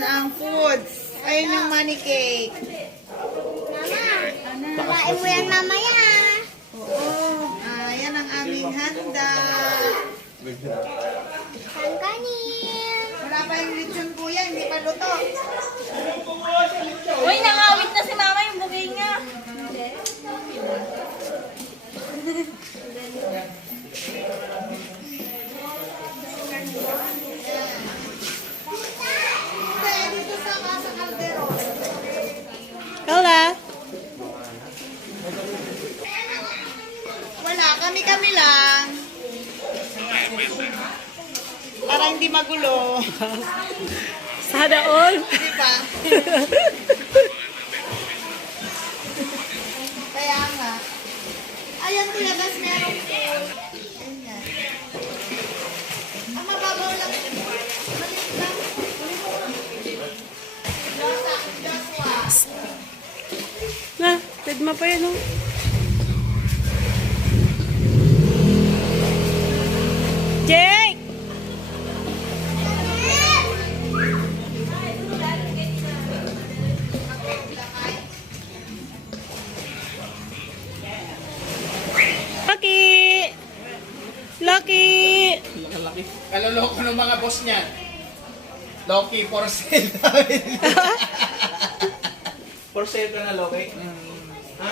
Ayan ang foods. Ayan yung money cake. Mama, kain mo yan mamaya. Oo. Ayan ang aming handa. Kanin. Wala pa yung lechon kuya, hindi pa luto. Uy, nakawit na si mama yung bugay niya. Hindi, dito sa Casa Calderon. Kala? Wala, kami-kami lang. Para hindi magulo. Sana all. Di ba? Kaya nga. Ayan kuya, gas meron po. Ayan. Ang mababaw lang. Maliit lang. Joshua. Na, tedma pa yan, oh. Jake! Lucky! Lucky! Laki. Kaloloko ng mga boss niyan. Loki, for sale. For sale ka na, Loki? Ha?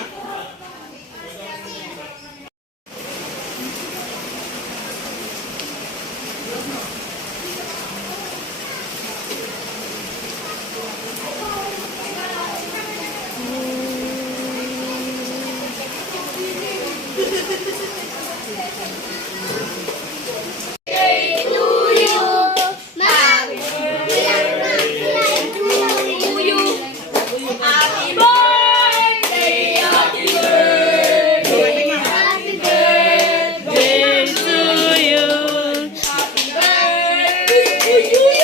Day to you! Wow! Oops!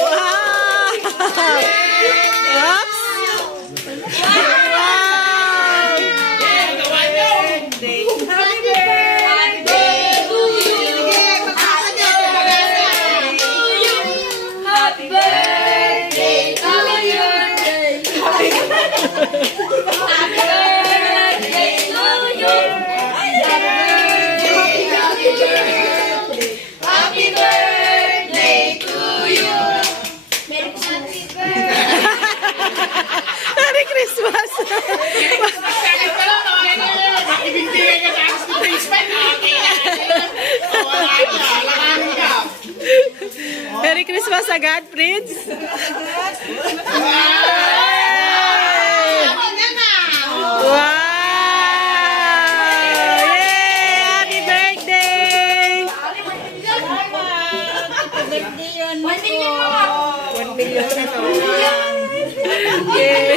Wow! Merry Christmas! Sakit ka lang, ibintigay ka sa akas ng basement. Wala ka, langanin ka. Merry Christmas agad, Prince! Wow! Yay! Happy birthday! 1 million na to. Yay!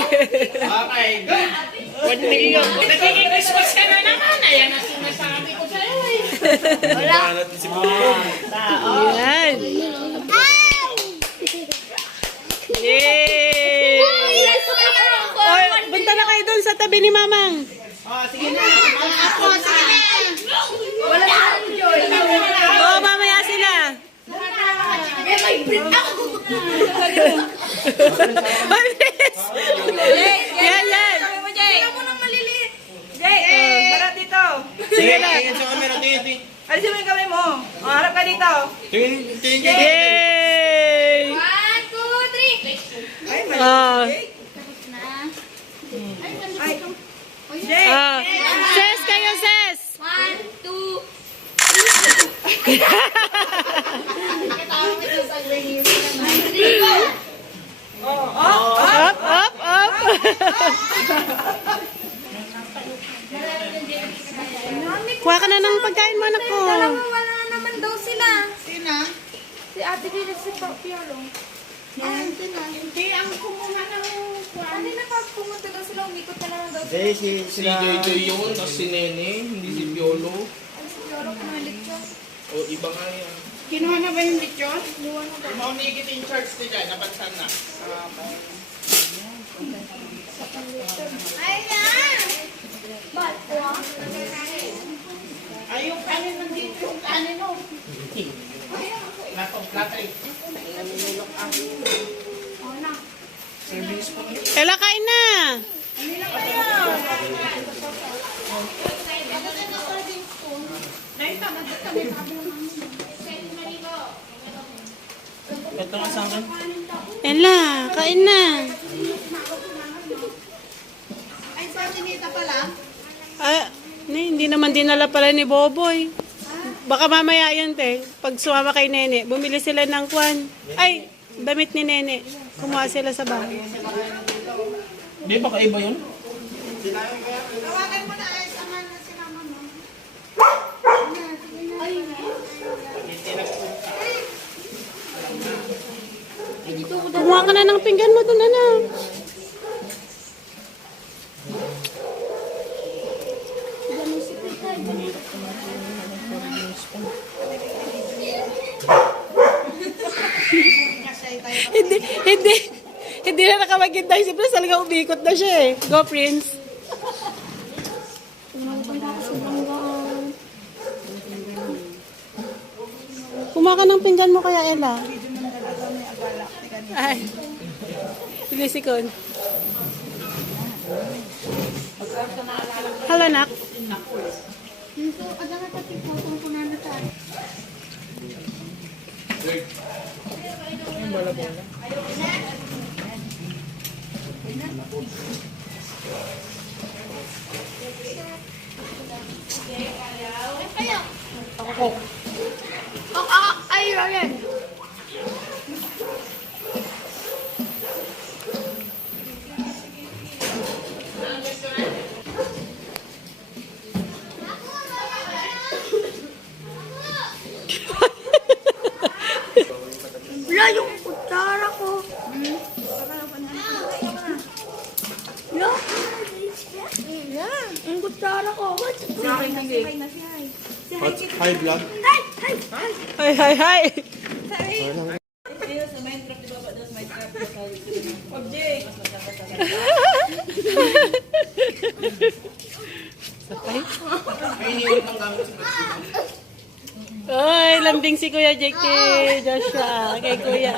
Okay, good. 1 million. Nagiging Christmas ka na naman. Ayan ang sinasabi ko sa'yo eh. Yan! Yay! Oy, punta na kayo doon sa tabi ni Mamang. Sige na. Ako, sige na. Oo, mamaya sila. Mabilis! Yan, yan. Harap dito. Sige na. Tingin sa camera, tingin. Alisin mo yung kamay mo. O, harap ka dito. Tingin. Yay! 1, 2, 3. Oh. Jay! Ses kayo, ses! 1, 2. Up, up, up! Kuha ka na ng pagkain mo, anak ko. Wala naman daw sila. Sina? Si Ate Dila si Piolo. Ayan, sina. Hindi, ang kumuha ng Ano na pa pumunta daw sila, umikot na lang daw sila. Si Joy yun, tapos si Nene, hindi si Piolo. Ano si Piolo kumalit siya? O, iba nga yan. Kinuha na ba yung lechon? Maunigit in charge na dyan, napansan na. Ayan! Bato. Ay, yung kanin nandito yung kanin, no? Lato, latay. Oh, na. Ito nga sa akin. Ella, kain na. Ay, sa Ninita pala. Ah, hindi naman dinala pala ni Boboy. Baka mamaya yun, te. Pag sumama kay Nene, bumili sila ng kwan. Ay, damit ni Nene. Kumuha sila sa bahay. Di ba kaiba yun? Tawagan mo na ay sama na si mama mo. Kumuha ka na ng pinggan mo doon, anak. Hindi, hindi na nakamagintay si Prince. Talaga umikot na siya eh. Go, Prince. Kumuha ka ng pinggan mo kaya, Ella. Ay. Bilisikon. Hello, nak. Ay, Ryan. Wala yung kutsara ko. Yan. Ang kutsara ko. High blood. Hi, hi, hi. Ay, iniwan ng gamit si Prince. Ay, lambing si Kuya Jake kay Joshua. Kay Kuya.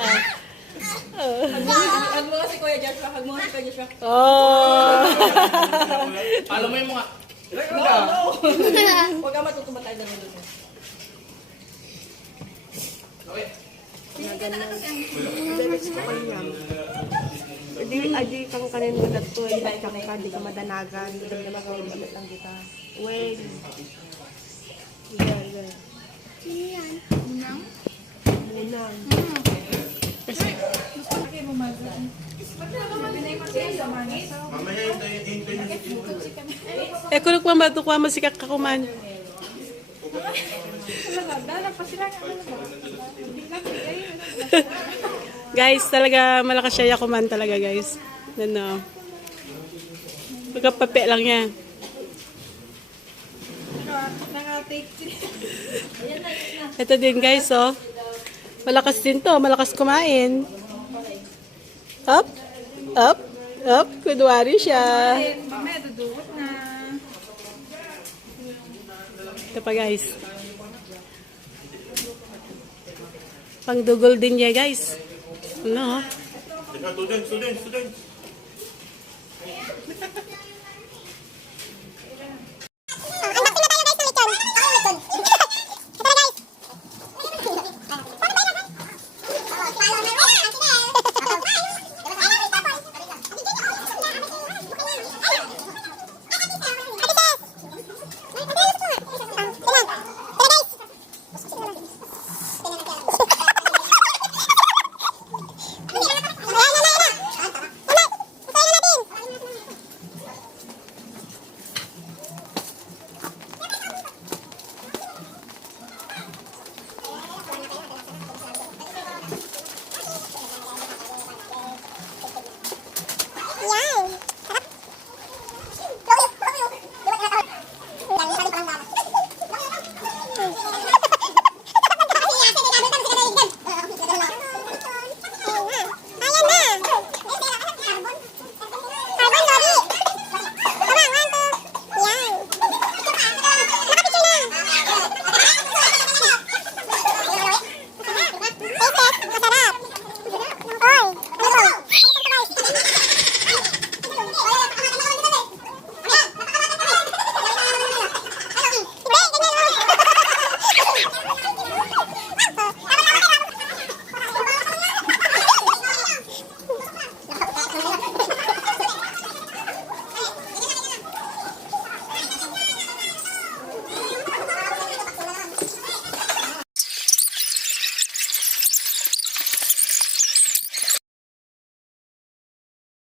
Hag mo nga si Kuya Joshua. Hag mo nga si Kuya Joshua. Oh. Alam mo yung mga... No. Huwag ka matutumatay na nito. Okay. Adi kang kanin mo na to. Di ka madanagan. Damdama ko yung balit lang kita. Well. Yeah. Munang. Mamaya yung Eh, kung nagpamatukwa mo si Kakakuman. Guys, talaga malakas siya Yakuman talaga, guys. Ano. Pagkapape lang niya. Ito din, guys, oh. Malakas din to. Malakas kumain. Up. Up. Up. Kunwari siya. Mamaya dudukot na. Ito pa, guys. Pangdugol din niya, guys. Ano, oh. Students.